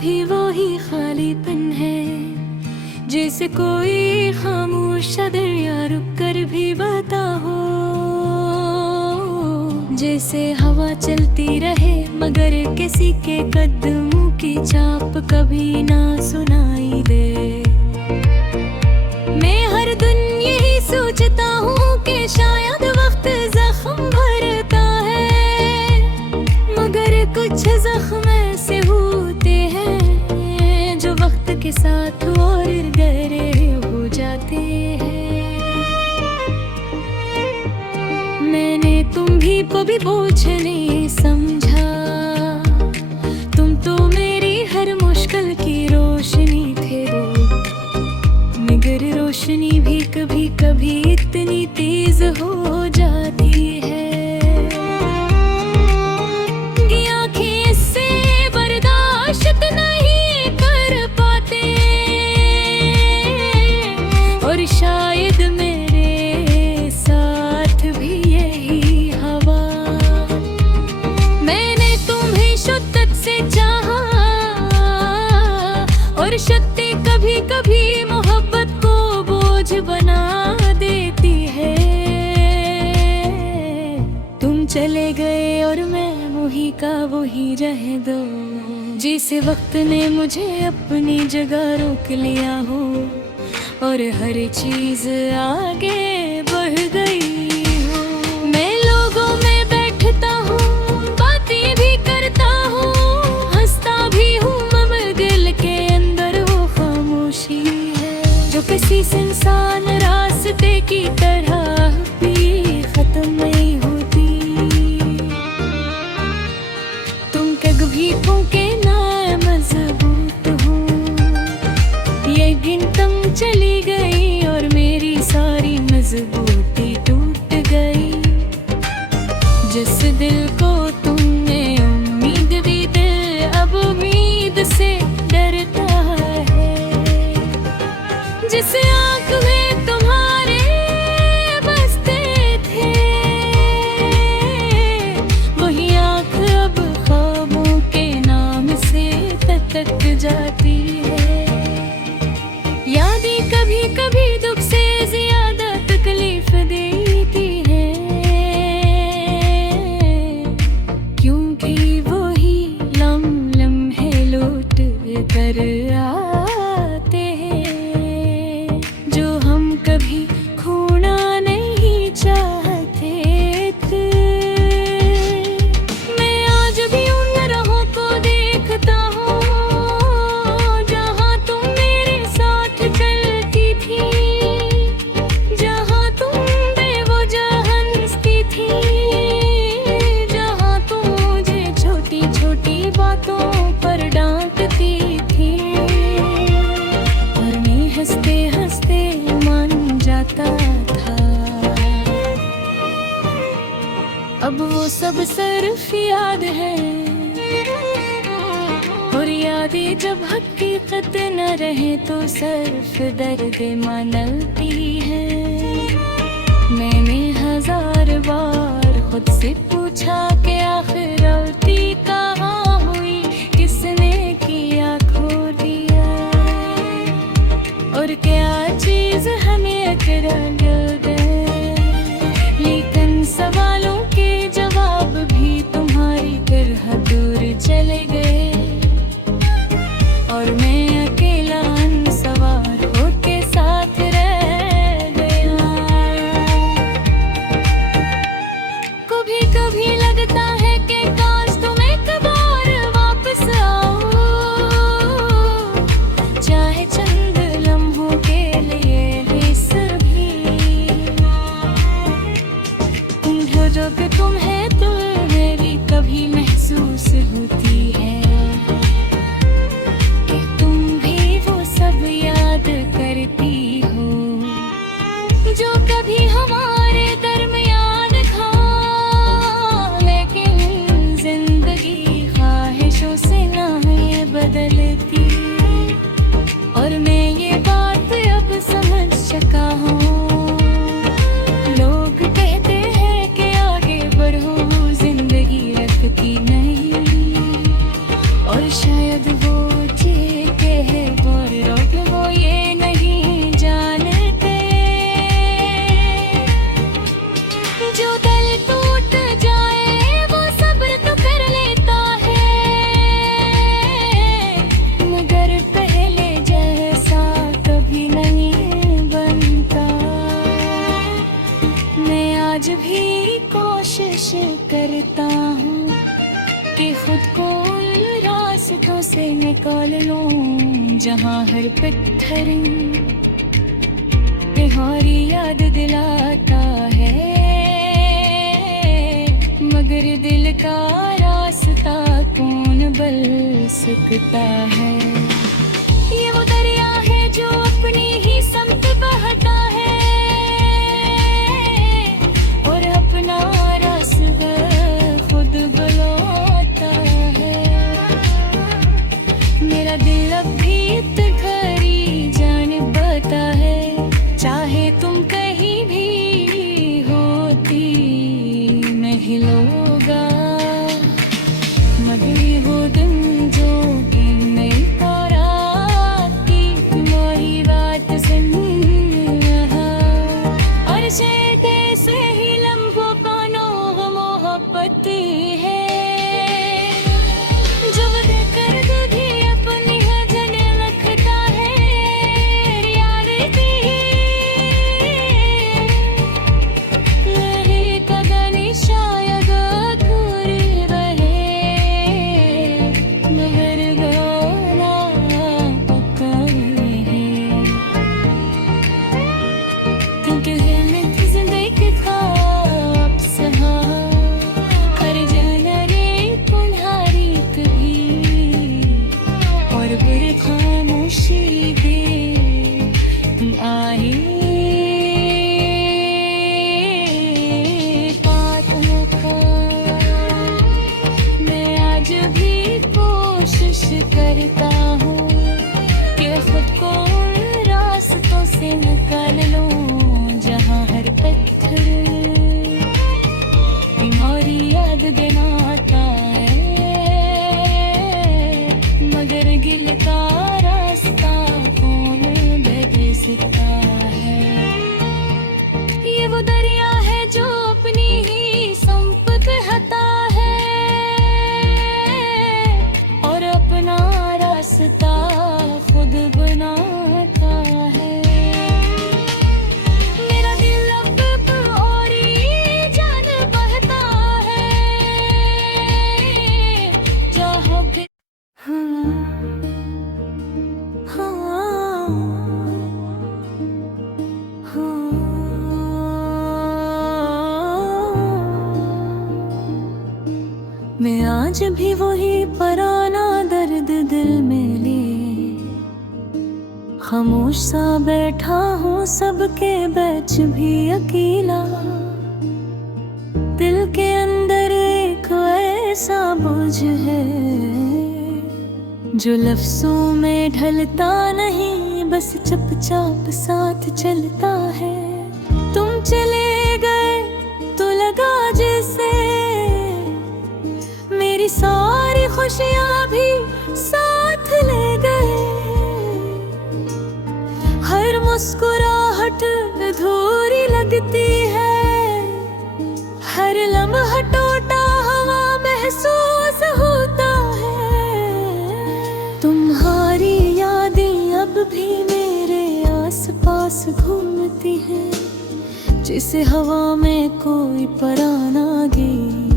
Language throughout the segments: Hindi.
भी वही खालीपन है, जैसे कोई खामोश दरिया रुक कर भी बहता हो। जैसे हवा चलती रहे मगर किसी के कदमों की चाप कभी ना सुनाई दे। मैं हर दिन यही सोचता हूँ कि शायद वक्त जख्म भरता है, मगर कुछ जख्म ऐसे होते हैं जो वक्त के साथ और गहरे हो जाते हैं। मैंने तुम भी को भी बोझ नहीं समझा, तुम तो मेरी हर मुश्किल की रोशनी थे दो, मगर रोशनी भी कभी कभी इतनी तेज हो जाती है कि आँखें इससे बर्दाश्त नहीं कर पाते। और शायद मेरे साथ भी यही हवा, मैंने तुम्हें शिद्दत से चाहा और शक्ति कभी कभी मोहब्बत को बोझ बना देती है। तुम चले गए और मैं वही का वही रह दो, जिस वक्त ने मुझे अपनी जगह रोक लिया हो और हर चीज आगे बढ़ गई हो। मैं लोगों में बैठता हूँ, बातें भी करता हूँ, हंसता भी हूँ, मगर दिल के अंदर वो खामोशी है जो किसी इंसान रास्ते की तरह भी खत्म नहीं होती। तुम कभी फूके ना मजबूत हो, ये गिनतम चली गई और मेरी सारी मजबूती टूट गई। जिस दिल को तुमने उम्मीद दी, दिल अब उम्मीद से डरता है। जिस आँख में तुम्हारे बसते थे, वही आँख अब ख्वाबों के नाम से तक जाती है। यादें कभी कभी दुख से ज्यादा तकलीफ देती है, क्योंकि वही लम्हे लौट कर आते हैं जो हम कभी खोना नहीं चाहते थे। मैं आज भी उन राहों को देखता हूँ जहाँ तुम मेरे साथ चलती थी, जहाँ तुम बेवजह हंसती थी, जहाँ तुम मुझे छोटी छोटी बातों पर डांटती थी और मैं हंसते हंसते मान जाता था। अब वो सब सिर्फ याद है, और यादें जब हकीकत न रहे तो सिर्फ दर्द मनती है। मैंने 1000 बार खुद से पूछा कि आखिर गलती कहाँ हुई, किसने किया खो दिया, और क्या चीज हमें अकड़ा दे। लेकिन सवालों के जवाब भी तुम्हारी तरह दूर चले गए और मैं अकेला अनसवार होके साथ रह गया। कभी कभी लगता है कि काश उन रास्तों से निकाल लूं जहां हर पत्थर तुम्हारी याद दिलाता है, मगर दिल का रास्ता कौन बदल सकता है। ये वो दरिया है जो अपनी ही समत बहता है और अपना रास्ता खुद बुलाता है। मेरा दिल अब भी तुम्हारी जान बता है, चाहे तुम कहीं भी होती मैं हिलूंगा। मही हो दिन जो कि नहीं कराती तुम्हारी बात सुन रहा, और चलते से ही लम्हों का नोह मोहब्बत है। जब कर दूधी अपनी हजन रखता है यार दी लहे कदनी शायद दूर रहे, मगर गाना पक्का है। क्योंकि जिंदगी का अब सहा कर जाना रे तुम्हारी कभी, और बुरी खामोशी दे तुम आए बातों का। मैं आज भी कोशिश करता हूँ कि खुद को उन रास्तों से निकाल लूं जहाँ हर पत्थर तुम्हारी याद दिलाता है, मगर गिल का रास्ता कौन बदल सकता है। ये वो दरिया है जो अपनी ही संपत हता है और अपना रास्ता खुद बनाता है। मेरा दिल अब और ही जान बहता है जहाँ भी मैं आज भी वही पुराना दर्द दिल में लिए खामोश सा बैठा हूँ, सबके बीच भी अकेला। दिल के अंदर एक ऐसा बोझ है जो लफ्जों में ढलता नहीं, बस चुपचाप साथ चलता है। तुम चले गए तो लगा जैसे मेरी सारी खुशियाँ भी साथ ले गए। हर मुस्कुराहट अधूरी लगती है, हर लम्हा टूटा हुआ महसूस होता है। तुम्हारी यादें अब भी मेरे आसपास घूमती हैं, जैसे हवा में कोई पुराना गीत,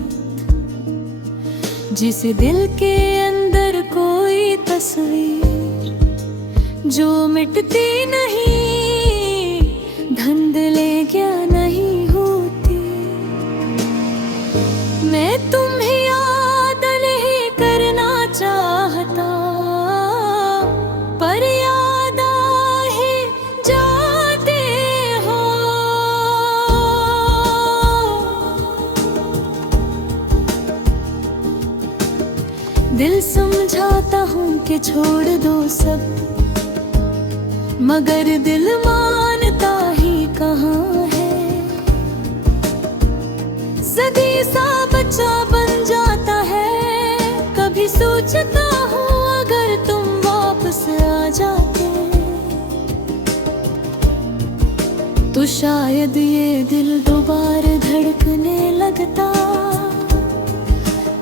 जिसे दिल के अंदर कोई तस्वीर जो मिटती नहीं, धुंधले क्या नहीं होती। मैं तुम्हें याद नहीं करना चाहता, पर याद आए जाते हो। दिल समझाता हूँ कि छोड़ दो सब, मगर दिल मानता ही कहाँ है। ज़दी सा बच्चा बन जाता है, कभी सोचता हूँ अगर तुम वापस आ जाते तो शायद ये दिल दोबारा धड़कने लगता।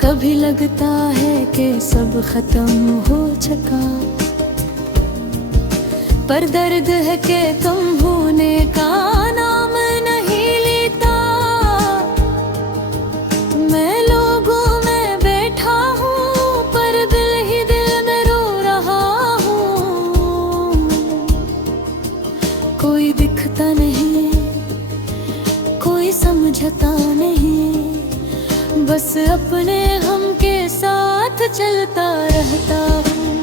कभी लगता है कि सब खत्म हो चुका, पर दर्द है कि तुम होने का नाम नहीं लेता। मैं लोगों में बैठा हूँ रहता हूँ।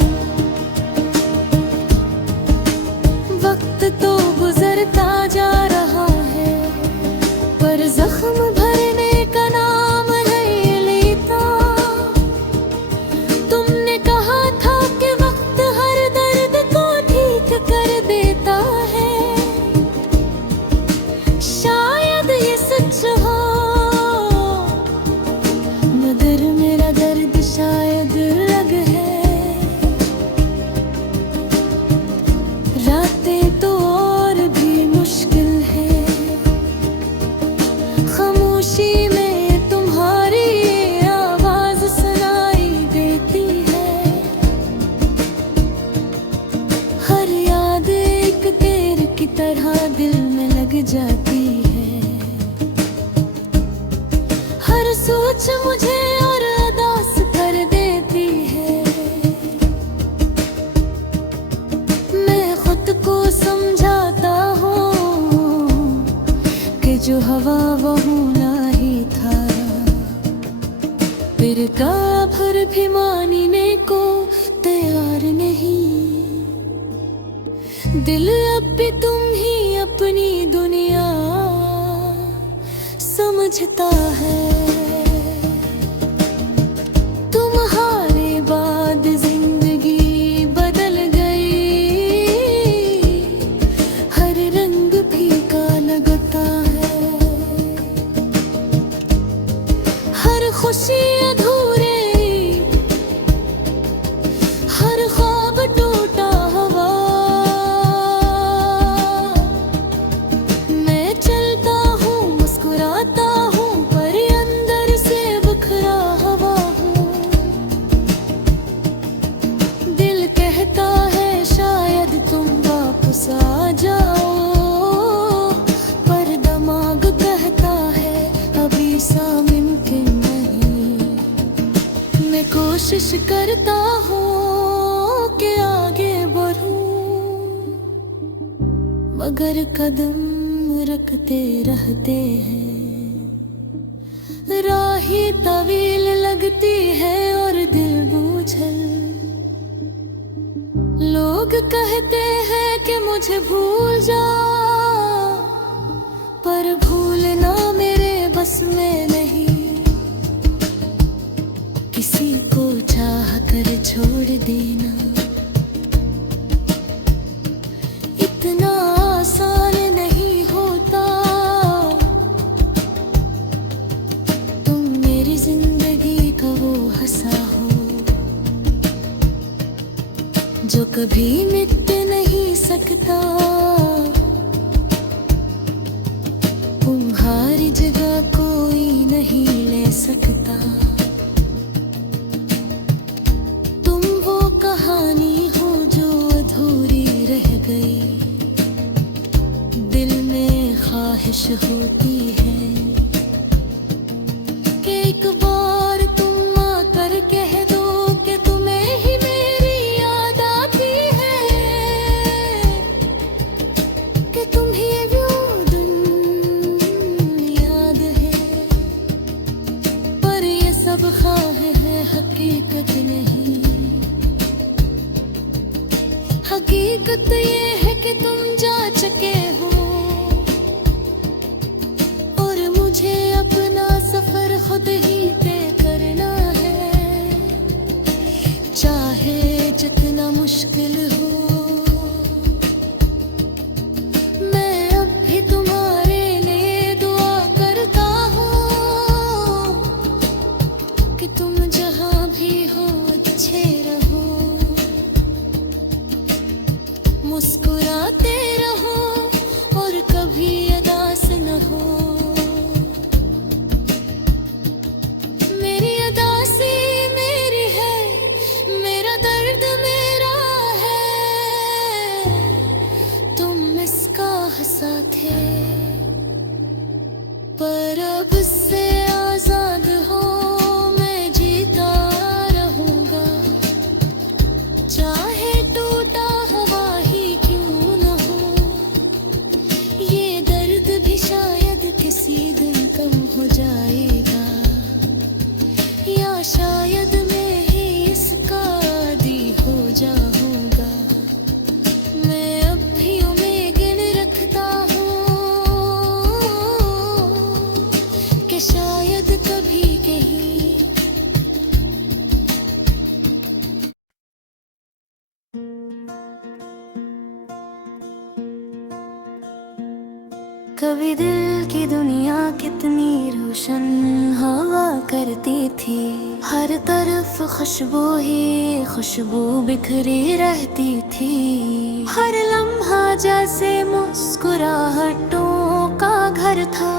वक्त तो गुजरता जा रहा है, पर जख्म भरने का नाम नहीं लेता। तुमने कहा था कि वक्त हर दर्द को ठीक कर देता है। शायद ये सच हो, मगर मेरा दर्द शायद अलग है। रातें तो और भी मुश्किल है, खामोशी में तुम्हारी आवाज सुनाई देती है। हर याद एक तीर की तरह दिल में लग जाती है। हर सोच मुझे और उदास कर देती है। मैं खुद को समझाता हूँ कि जो हवा वो होना ही था, फिर काफिर भी मानने को तैयार नहीं। दिल अब भी तुम ही अपनी दुनिया समझता है। तुम्हारे बाद जिंदगी बदल गई, हर रंग फीका लगता है। हर खुशी अधूरे, हर ख्वाब टूटा हुआ। मैं चलता हूँ, मुस्कुराता हूँ, पर अंदर से बिखरा हुआ हूँ। दिल कहता है शायद तुम वापस आ जाओ, पर दिमाग कहता है अभी सा मुमकिन नहीं। मैं कोशिश करता हूँ कि आगे बढ़ूं, मगर कदम रखते रहते हैं। राहें तवील लगती है और दिल बोझल। लोग कहते हैं कि मुझे भूल जा, पर भूलना मेरे बस में नहीं। किसी को चाह कर छोड़ देना इतना आसान नहीं होता। तुम मेरी जिंदगी का वो हंसा हो जो कभी मिट नहीं सकता। तुम्हारी जगह कोई नहीं ले सकता। तुम वो कहानी हो जो अधूरी रह गई। दिल में ख्वाहिश होती है कि एक बार तुम आकर कह दो कि तुम्हें ही मेरी याद आती है, कि तुम्हें वो दिन याद है। पर ये सब ख्वाहिश है, हकीकत नहीं। हकीकत ये है कि तुम जा चुके हो और मुझे अपना सफर खुद ही तय करना है। चाहे जितना मुश्किल हो, मैं अब भी तुम्हारे लिए दुआ करता हूँ कि तुम जहाँ भी हो अच्छे रहो। मुस्कुराते रहो और कभी उदास न हो। मेरी उदासी मेरी है, मेरा दर्द मेरा है। कभी दिल की दुनिया कितनी रोशन हवा करती थी, हर तरफ खुशबू ही खुशबू बिखरी रहती थी। हर लम्हा जैसे मुस्कुराहटों का घर था,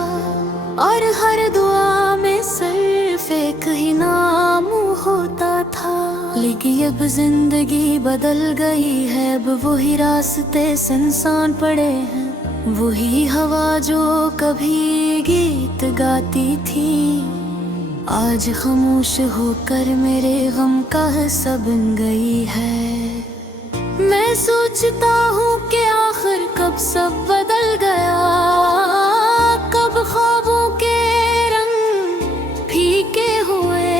और हर दुआ में सिर्फ एक ही नाम होता था। लेकिन अब जिंदगी बदल गई है, अब वही रास्ते सुनसान पड़े हैं, वही हवा जो कभी गीत गाती थी आज खामोश होकर मेरे गम का हिस्सा बन गई है। मैं सोचता हूँ कि आखिर कब सब बदल गया, कब ख्वाबों के रंग फीके हुए,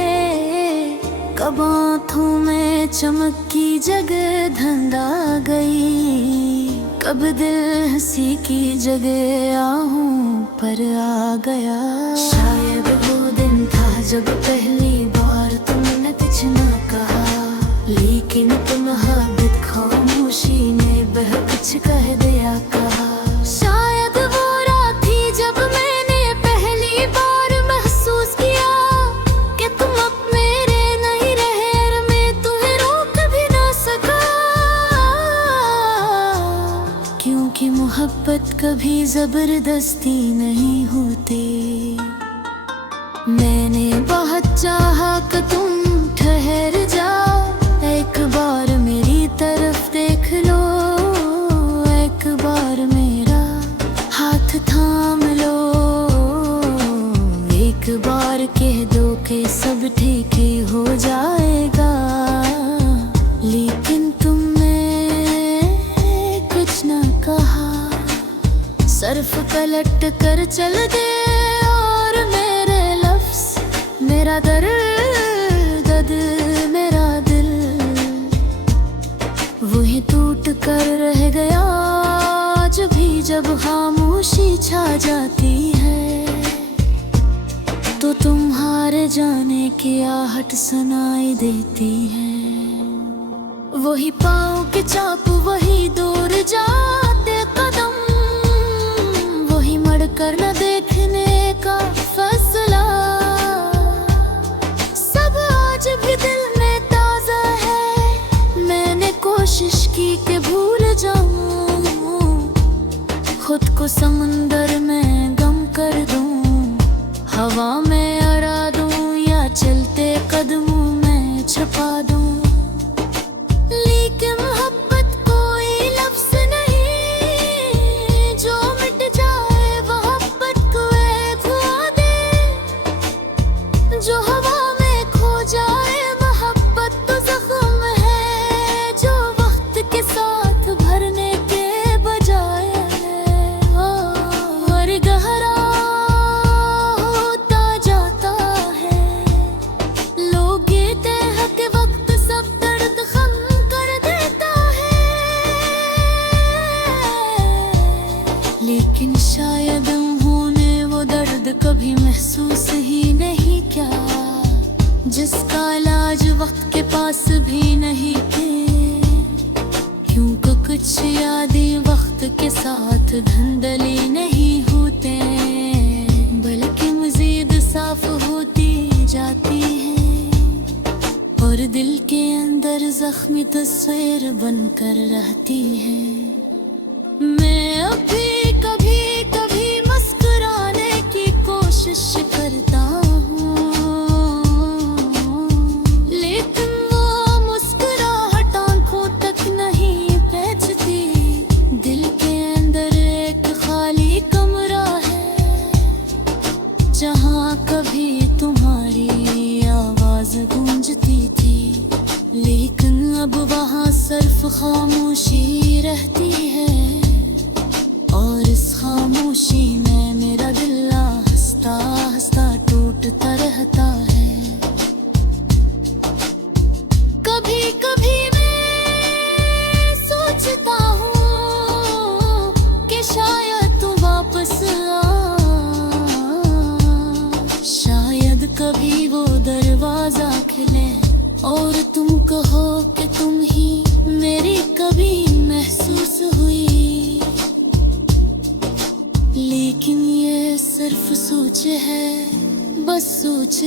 कब आँखों में चमक की जगह धंधा गई, कब दिल हंसी की जगह आहूं पर आ गया। शायद वो दिन था जब पहली बार तुमने कुछ ना कहा, लेकिन तुम्हारी खामोशी ने वह कुछ कह दिया कहा। शायद वो रात थी जब मैंने पहली बार महसूस किया कि तुम अब मेरे नहीं रहे, और मैं तुम्हें रोक भी ना सका। क्योंकि मोहब्बत कभी जबरदस्ती नहीं होती। मैंने बहुत चाहा कि तुम ठहर जाओ, एक बार मेरी तरफ देख लो, एक बार मेरा हाथ थाम लो, एक बार कह दो कि सब ठीक ही हो जाएगा। लेकिन तुमने कुछ ना कहा, सिर्फ पलट कर चल दे, और मेरे लफ्ज़ मेरा दर्द मेरा दिल वही टूट कर रह गया। आज भी जब खामोशी छा जाती है, तो तुम्हारे जाने की आहट सुनाई देती है। वही पाँव के चाप, वही दूर जाते कदम, वही मड़कर न देखने का फैसला, सब आज भी दिल में ताजा है। मैंने कोशिश की कि भूल जाऊं, खुद को समंदर में गम कर दूं, हवा में अड़ा दूं या चलते कदमों में छुपा दूं। लेकिन मोहब्बत कोई लफ्ज़ नहीं जो मिट जाए, मोहब्बत को एक धुआं दे जो हवा में खो जाए। मोहब्बत तो ज़ख्म है जो वक्त के साथ भरने के बजाय और गहरा होता जाता है। लोग कहते हैं कि वक्त सब दर्द खत्म कर देता है, लेकिन शायद उन्होंने वो दर्द कभी महसूस ही नहीं किया, जिसका इलाज वक्त के पास भी नहीं थे। क्योंकि कुछ यादें वक्त के साथ धुंधली नहीं होते, बल्कि मजीद साफ होती जाती है, और दिल के अंदर जख्मी तस्वीर बनकर रहती है। मैं अभी कभी कभी मुस्कुराने की कोशिश करता हूँ, लेकिन वो मुस्कुराहट आँखों तक नहीं पहुँचती। दिल के अंदर एक खाली कमरा है, जहाँ कभी तुम्हारी आवाज़ गूंजती थी, लेकिन अब वहाँ सिर्फ खामोशी रहती है, और इस खामोशी में मेरा दिल हंसता हंसता टूटता रहता है। कभी कभी मैं सोचता हूँ कि शायद तू वापस आ, शायद कभी वो दरवाजा खिले और तुम कहो कि तुम ही मेरी कभी महसूस हुई। लेकिन लेकिन ये सिर्फ सोच है, बस सोच।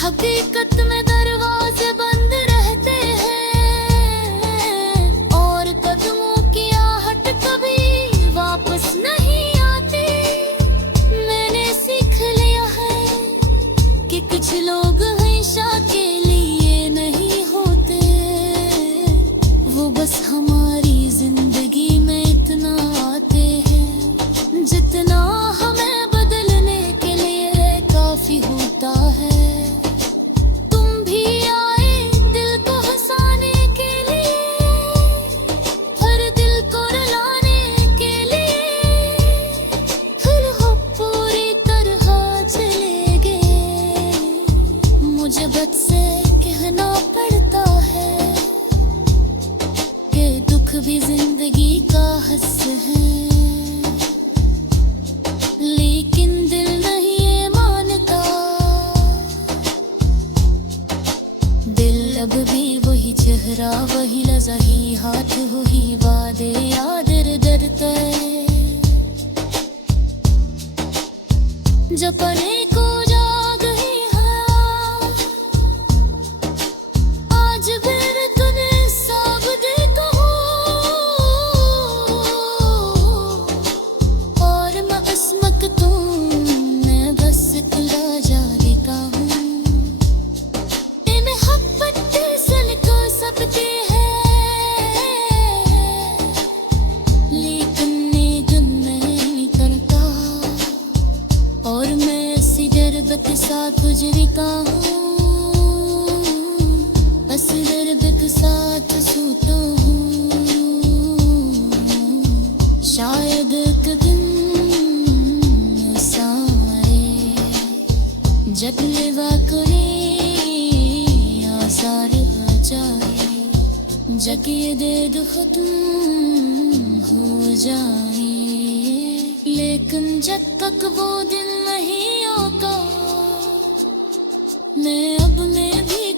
हकीकत में दरवाजे बंद रहते हैं और कदमों की आहट कभी वापस नहीं आती। मैंने सीख लिया है कि कुछ लोग हमेशा के लिए नहीं होते, वो बस हमारी जिंदगी में इतना आते हैं जितना हमें बदलने के लिए काफी होता है। तुम भी आए दिल को हंसाने के लिए, हर दिल को रुलाने के लिए, फिर हो पूरी तरह चले गए। मुझे बच से कहना पड़ता है कि दुख भी जिंदगी का हिस्सा है, लेकिन दिल नहीं ये मानता। दिल अब भी वही चेहरा, वही लज़ा ही हाथ, वही वादे याद डरता है। जब परे को जाग ही है आज भी तूने सब देखा और मैं किस्मत मैं बस तुला जा देखा हूँ। इन हपत्ते सल को सबके है, लेकिन नींद नहीं करता और मैं इसी दर्द के साथ गुजरता हूँ। बस दर्द के साथ सोता हूँ। शायद एक दिन सारे जब लेवा करे आसार आ जाए, जग ये दर्द खत्म हो जाए। लेकिन जब तक वो दिन नहीं आता, मैं अब में भी